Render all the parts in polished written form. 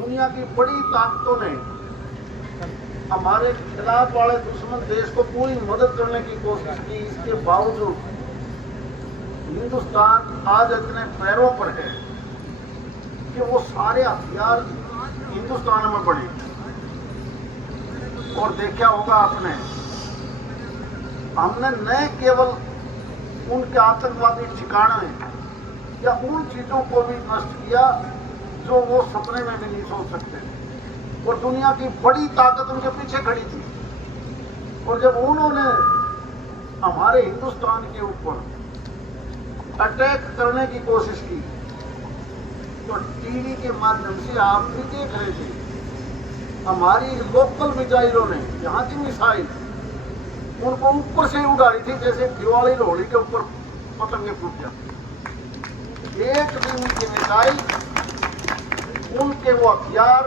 दुनिया की बड़ी ताकतों ने हमारे खिलाफ वाले दुश्मन देश को पूरी मदद करने की कोशिश की, इसके बावजूद हिंदुस्तान आज इतने पैरों पर है कि वो सारे हथियार हिंदुस्तान में पड़े। और देखा होगा आपने, हमने न केवल उनके आतंकवादी ठिकाने या उन चीजों को भी नष्ट किया जो वो सपने में भी नहीं सोच सकते थे, और दुनिया की बड़ी ताकत उनके पीछे खड़ी थी। और जब उन्होंने हमारे हिंदुस्तान के ऊपर अटैक करने की कोशिश की तो टीवी के माध्यम से आप भी देख रहे थे, हमारी लोकल मिसाइलों ने, यहाँ की मिसाइल उनको ऊपर से उड़ाई थी जैसे दिवाली लोहड़ी के ऊपर पतंगे फूट जाती। एक दिन की मिसाइल, उनके वो हथियार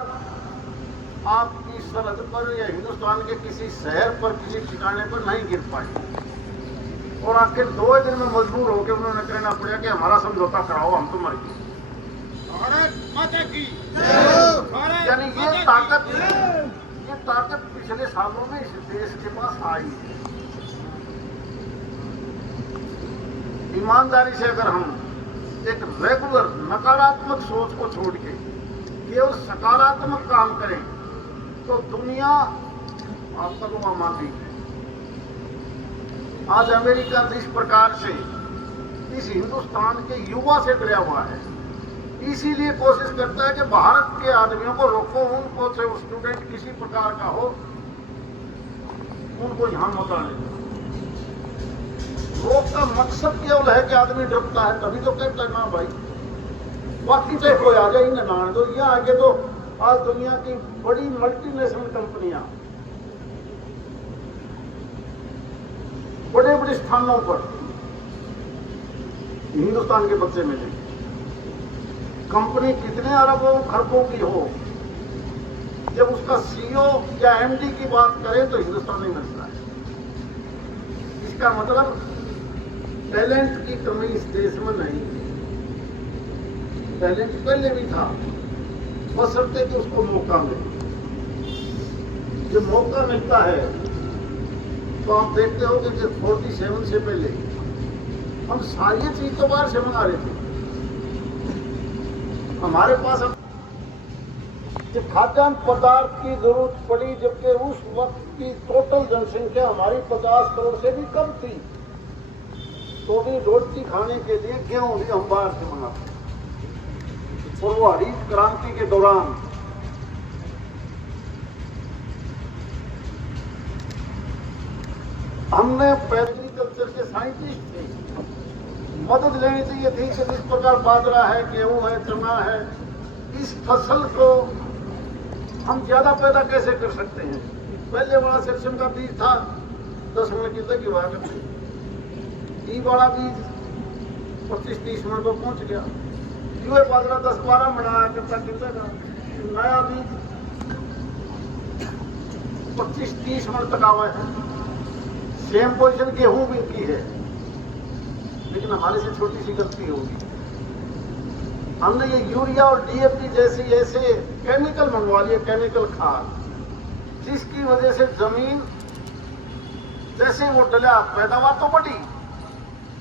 आपकी सरहद पर या हिंदुस्तान के किसी शहर पर, किसी ठिकाने पर नहीं गिर पाई। और आखिर 2 दिन में मजबूर होकर उन्होंने कहना पड़ा कि हमारा समझौता कराओ, हम तो मर गए। यानी ये ताकत पिछले सालों में इस देश के पास आई है। ईमानदारी से अगर हम एक रेगुलर नकारात्मक सोच को छोड़ के केवल सकारात्मक काम करें तो दुनिया आपका दुआ मांगी है। आज अमेरिका जिस प्रकार से इस हिंदुस्तान के युवा से डरा हुआ है, इसीलिए कोशिश करता है कि भारत के आदमियों को रोको, उनको से स्टूडेंट किसी प्रकार का हो उनको यहां मत आने। रोक का मकसद केवल है कि आदमी डरता है, तभी तो कहता है ना भाई बाकी चाहे कोई आ जाए इन्हें ना दो। यहाँ आगे तो आज दुनिया की बड़ी मल्टीनेशनल कंपनियां बड़े बड़े स्थानों पर हिंदुस्तान के बच्चे मिले। कंपनी कितने अरबों खरबों की हो, जब उसका सीईओ या एमडी की बात करें तो हिंदुस्तान नहीं मिलता है। इसका मतलब टैलेंट की कमी इस देश में नहीं है। टैलेंट पहले भी था, बशर्ते कि उसको मौका मिले। जब मौका मिलता है तो आप देखते हो कि 47 से पहले हम सारी चीज तो बाहर से मंगा रहे थे। हमारे पास जब खाद्यान्न पदार्थ की जरूरत पड़ी, जबकि उस वक्त की टोटल जनसंख्या हमारी 50 करोड़ से भी कम थी, तो भी रोटी खाने के लिए गेहूं भी हम बाहर से मंगाते। और वो हरित क्रांति के दौरान हमने एग्रीकल्चर के साइंटिस्ट थे, मदद लेनी चाहिए थी कि जिस प्रकार बाजरा है, गेहूं है, चना है, इस फसल को हम ज्यादा पैदा कैसे कर सकते हैं। पहले वाला सरसों का बीज था 10 मन की लगी हुआ करती, ई वाला बीज 25-30 मन को पहुंच गया। युवा बाजरा 10-12 मन आया करता कितना, नया बीज 25-30 मन तक आवा है। सेम पोजीशन गेहूं भी की है, लेकिन हमारे से छोटी सी गलती होगी, हमने ये यूरिया और डीएपी जैसी ऐसे केमिकल मंगवा लिए, केमिकल खाद, जिसकी वजह से जमीन जैसे वो डला पैदावार तो बढ़ी,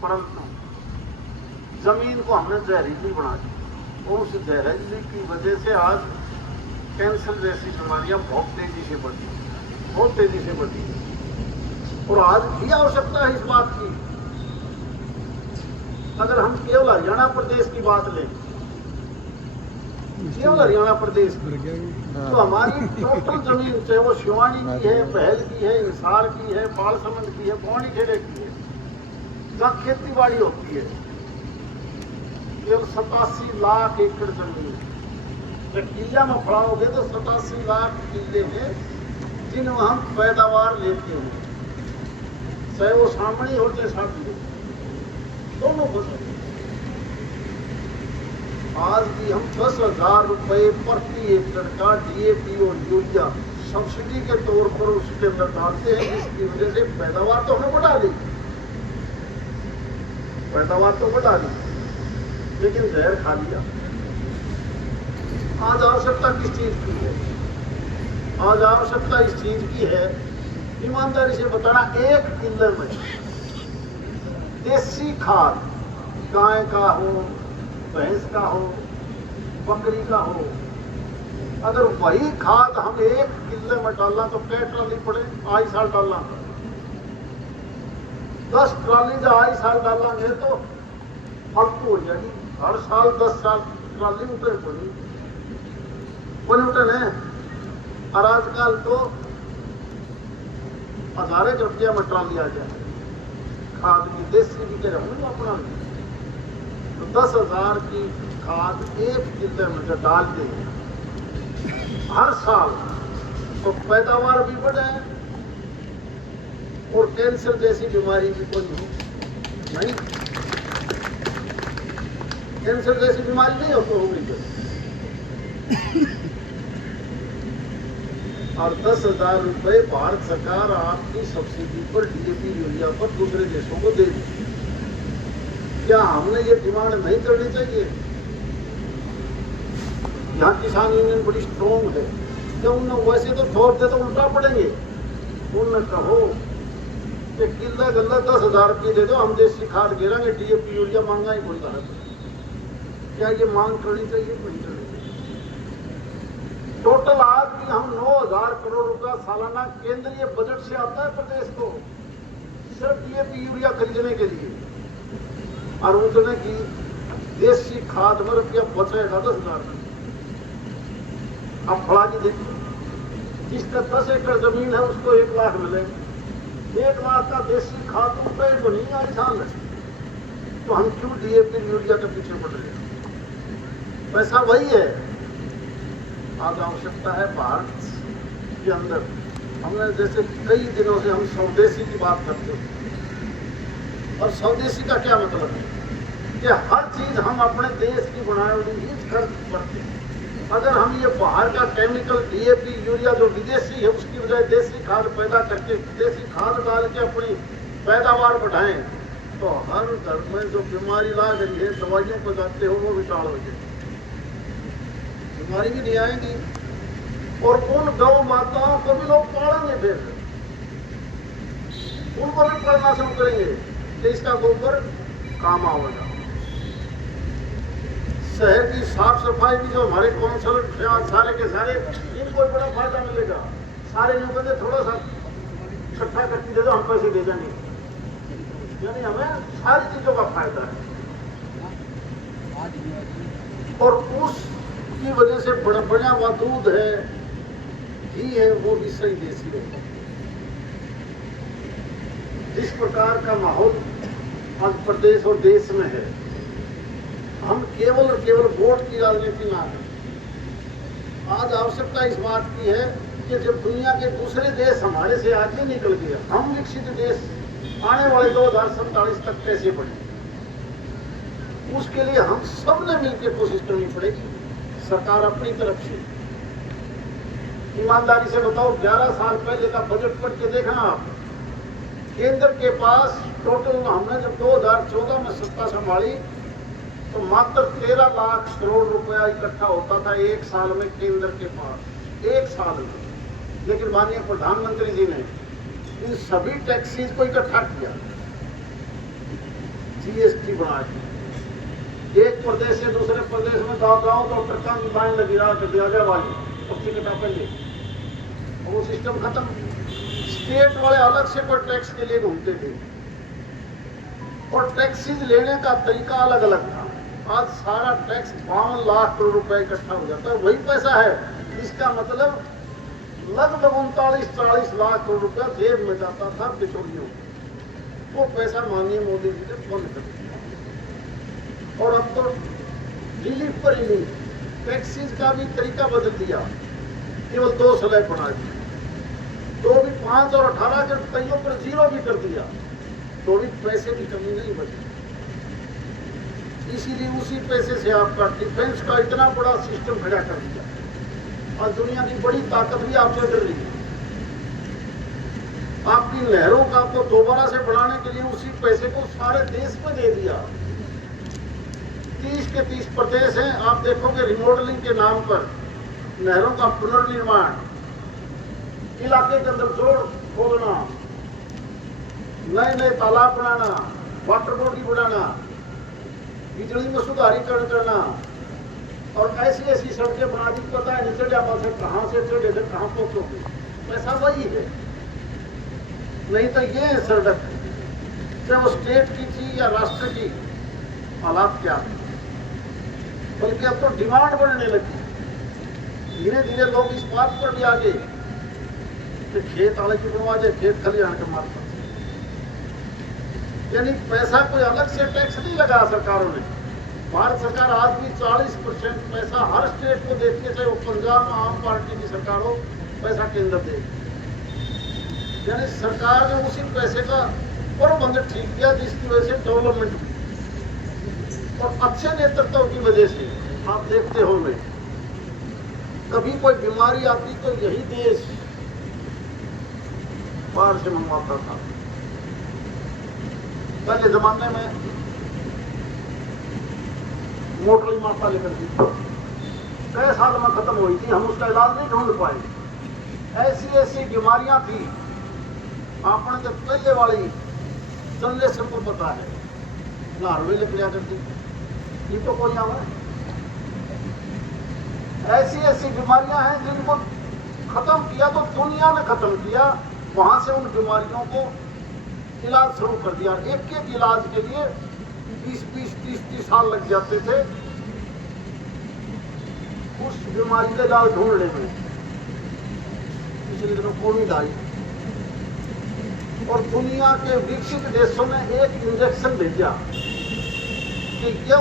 परंतु जमीन को हमने जहरीली बना दी। और उस जहरीली की वजह से आज कैंसर जैसी बीमारियां बहुत तेजी से बढ़ी, बहुत तेजी से बढ़ी। और आज भी आवश्यकता है इस बात की। अगर हम केवल हरियाणा प्रदेश की बात लें, केवल हरियाणा प्रदेश की, तो हमारी टोटल जमीन, चाहे वो शिवानी की है, पहल की है, हिसार की है, बालसमंद की है, पौड़ी खेड़े की है, जहाँ खेती बाड़ी होती है, केवल 87 लाख एकड़ जमीन। जब किला में फड़ाओगे तो 87 लाख किले में जिनमें हम पैदावार लेते हैं, चाहे वो सामने हो चाहे सामने हो, दोनों फसल। आज भी हम 10,000 रुपए प्रति एकड़ का डीएपी और यूरिया सब्सिडी के तौर पर उसके अंदर डालते हैं, जिसकी वजह से पैदावार तो हमने बढ़ा ली, पैदावार तो बढ़ा ली, लेकिन जहर खा लिया। आज आवश्यकता किस चीज की है? आज आवश्यकता इस चीज की है, ईमानदारी से बताना, एक किले में देसी खाद, गाय का हो, भैंस का हो, बकरी का हो, अगर वही खाद हम एक किले में डालना तो कै ट्राली पड़े? आई साल डालना, 10 ट्राली जो आई साल डालेंगे तो फालतू हो जाएगी। हर साल 10 साल ट्राली उठे पड़ी उठे है। और आजकल तो 1000 रुपया में ट्राली आ जाए खाद की, देसी की कह रहा अपना। तो 10,000 की खाद एक किले में जो डाल दे हर साल, तो पैदावार भी बढ़े और कैंसर जैसी बीमारी भी कोई नहीं, कैंसर जैसी बीमारी नहीं होगी। और 10,000 रुपए भारत सरकार आपकी सब्सिडी पर डीएपी यूरिया पर दूसरे देशों को दे दी। क्या हमने ये डिमांड नहीं करनी चाहिए? यहाँ किसान यूनियन बड़ी स्ट्रॉन्ग है, जब उन्हें वैसे तो छोड़ दे तो उल्टा पड़ेंगे। उन्हें कहो कि किला गल्ला 10,000 रुपये दे दो, हम देसी खाद गिरांगे, डीएपी यूरिया मांगा ही कोई है। क्या ये मांग करनी चाहिए? नहीं करनी चाहिए। टोटल आज भी हम 9,000 करोड़ रुपया सालाना केंद्रीय बजट से आता है प्रदेश को, सिर्फ डीएपी यूरिया खरीदने के लिए। और उतने की देसी खाद में रुपया बचेगा 10,000 में। अब फड़ा की देखिए, जिसका 10 एकड़ जमीन है उसको 1 लाख मिले, 1 लाख का देसी खाद रुपये को नहीं आई साल है। तो हम क्यों डीएपी यूरिया के पीछे पड़ रहे हैं? पैसा वही है। आज आवश्यकता है भारत के अंदर, हमने जैसे कई दिनों से हम स्वदेशी की बात करते हैं। और स्वदेशी का क्या मतलब है कि हर चीज हम अपने देश की बनाई हुई ही खर्च करते हैं। अगर हम ये बाहर का केमिकल डीएपी यूरिया जो विदेशी है उसकी बजाय देसी खाद पैदा करके, देसी खाद डाल के अपनी पैदावार बढ़ाएं, तो हर घर में जो बीमारी ला रही है, दवाइयों पर जाते हो, वो भी टाल हो जाए, बीमारी भी नहीं आएगी। और उन गौ माताओं को भी लोग पालेंगे, फिर उनको भी पढ़ना शुरू करेंगे कि इसका गोबर काम आएगा। शहर की साफ सफाई भी जो हमारे काउंसिलर सारे के सारे, इनको बड़ा फायदा मिलेगा। सारे यूं कहते थोड़ा सा इकट्ठा करके दे दो, हम पैसे दे देंगे, यानी हमें सारी चीजों का फायदा है। और उसकी वजह से बढ़िया हुआ दूध है, घी है, वो भी सही देसी होगा। जिस प्रकार का माहौल आज प्रदेश और देश में है, हम केवल और केवल वोट की राजनीति ना करें। आज आवश्यकता इस बात की है कि जब दुनिया के दूसरे देश हमारे से आगे निकल गए, हम विकसित देश आने वाले 2047 तक कैसे बढ़े, उसके लिए हम सब ने मिलकर कोशिश करनी पड़ेगी। सरकार अपनी तरफ से, ईमानदारी से बताओ, 11 साल पहले का बजट पढ़ के देखना आप। केंद्र के पास टोटल, हमने जब 2014 में सत्ता संभाली तो मात्र 13 लाख करोड़ रुपया इकट्ठा होता था एक साल में केंद्र के पास, एक साल में। लेकिन माननीय प्रधानमंत्री जी ने इन सभी टैक्सीज को इकट्ठा किया, जीएसटी बना दिया। एक प्रदेश से दूसरे प्रदेश में गाँव तो ट्रकों की लाइन लगी रहा कर दिया गया वाली, सबसे कटा पहले वो सिस्टम खत्म। स्टेट वाले अलग से कोई टैक्स के लिए घूमते थे और टैक्सीज लेने का तरीका अलग अलग था। आज सारा टैक्स 52 लाख करोड़ रुपए इकट्ठा हो जाता है, वही पैसा है। इसका मतलब लगभग 39-40 लाख करोड़ रुपया जेब में जाता था बिचौलियों, वो पैसा माननीय मोदी जी ने बंद कर दिया। और अब तो रिलीफ पर रिलीफ, टैक्सीज का भी तरीका बदल दिया, केवल 2 स्लैब बना दिया, तो भी 5 और 18 के रुपयों पर 0 भी कर दिया, तो भी पैसे की कमी नहीं बची। इसीलिए उसी पैसे से आपका डिफेंस का इतना बड़ा सिस्टम खड़ा कर दिया और दुनिया की बड़ी ताकत भी आपसे डर रही है। आपकी नहरों का आपको दोबारा से बढ़ाने के लिए उसी पैसे को सारे देश में दे दिया। 30 के 30 प्रदेश हैं। आप देखोगे रिमॉडलिंग के नाम पर नहरों का पुनर्निर्माण, इलाके के अंदर जोड़ खोलना, नए नए तालाब बनाना, वाटर बॉडी बनाना, बिजली में सुधारीकरण करना, और ऐसी ऐसी सड़कें बना दी, पता है नहीं चढ़ा पास कहाँ से चढ़े थे कहाँ पहुंचोगे। पैसा वही है, नहीं तो ये सड़क चाहे वो स्टेट की थी या राष्ट्र की, हालात क्या थे। बल्कि अब तो डिमांड बढ़ने लगी, धीरे धीरे लोग इस बात पर भी आ गए कि खेत आने की बनवा जाए, खेत खलिहान के मार्फत। यानी पैसा कोई अलग से टैक्स नहीं लगा सरकारों ने। भारत सरकार आज भी 40% पैसा हर स्टेट को देती है, चाहे वो पंजाब में आम पार्टी की सरकार हो, पैसा केंद्र दे। यानी सरकार ने उसी पैसे का प्रबंध ठीक किया जिसकी वजह से डेवलपमेंट हुई। और अच्छे नेतृत्व की वजह से आप देखते होंगे, कभी कोई बीमारी आती तो यही देश बाहर से मंगवाता था। पहले जमाने में मोटरी माता लेकर थी, कई साल में खत्म हुई थी, हम उसका इलाज नहीं ढूंढ पाए। ऐसी ऐसी बीमारियां थी, आपने तो पहले वाली जनरेशन को पता है, नारवे लेकर लिया करती, ये तो कोई आवा। ऐसी ऐसी बीमारियां हैं जिनको खत्म किया तो दुनिया ने खत्म किया। वहां से उन बीमारियों को इलाज शुरू कर दिया। एक एक इलाज के लिए 20-20, 30-30 साल लग जाते थे उस बीमारी का इलाज ढूंढने में। पिछले दिनों कोविड आई और दुनिया के विकसित देशों ने एक इंजेक्शन भेजा कि ये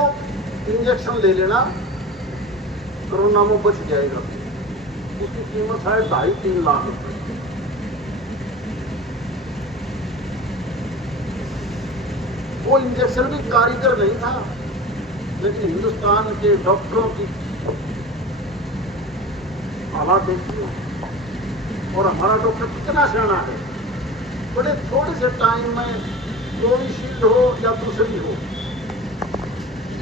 इंजेक्शन ले लेना, कोरोना में बच जाएगा। उसकी कीमत है 2.5-3 लाख रुपए। वो इंजेक्शन भी कारीगर नहीं था, लेकिन हिंदुस्तान के डॉक्टरों की हालात देखिए, और हमारा डॉक्टर कितना सियाना है। बड़े थोड़े से टाइम में कोविशील्ड हो या दूसरी हो,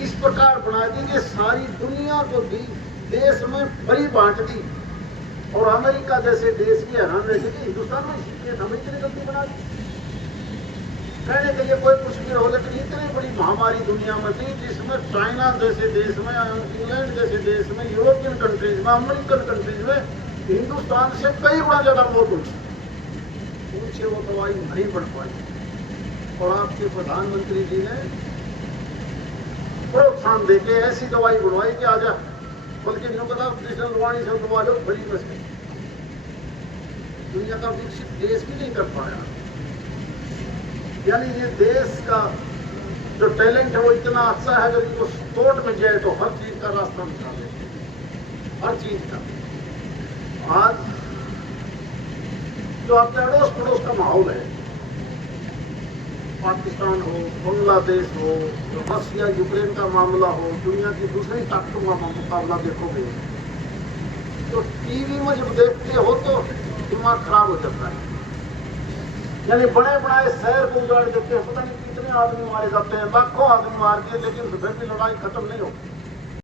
इस प्रकार बना दी कि सारी दुनिया को भी देश में फ्री बांट दी। और अमेरिका जैसे देश की हैरान रह गई कि हिंदुस्तान में हमें इतनी गलती बना दी। कहने के लिए कोई कुछ भी हो, लेकिन इतनी बड़ी महामारी दुनिया में थी जिसमें चाइना जैसे देश में, इंग्लैंड जैसे देश में, यूरोपियन कंट्रीज में, अमेरिकन कंट्रीज में हिंदुस्तान से कई गुना ज्यादा मौत हुई। उनसे वो दवाई नहीं बढ़ पाई और आपके प्रधानमंत्री जी ने प्रोत्साहन देके ऐसी दवाई बनवाई कि आजा, बल्कि इन्हों पता कृष्ण लवाणी से दवा लो बड़ी मुश्किल। दुनिया का विकसित देश भी नहीं कर पाया। यानी ये देश का जो टैलेंट है वो इतना अच्छा है, अगर इसको तोड़ में जाए तो हर चीज का रास्ता निकाले, हर चीज का। आज जो आपके अड़ोस पड़ोस का माहौल है, पाकिस्तान हो, बांग्लादेश हो, रसिया यूक्रेन का मामला हो, दुनिया की दूसरी ताकतों का मुकाबला देखोगे तो टीवी में जब देखते हो तो दिमाग खराब हो जाता है। यानी बड़े बड़े शहर को उजाड़ देते हैं, पता नहीं कितने आदमी मारे जाते हैं, लाखों आदमी मार के, लेकिन फिर भी लड़ाई खत्म नहीं होती।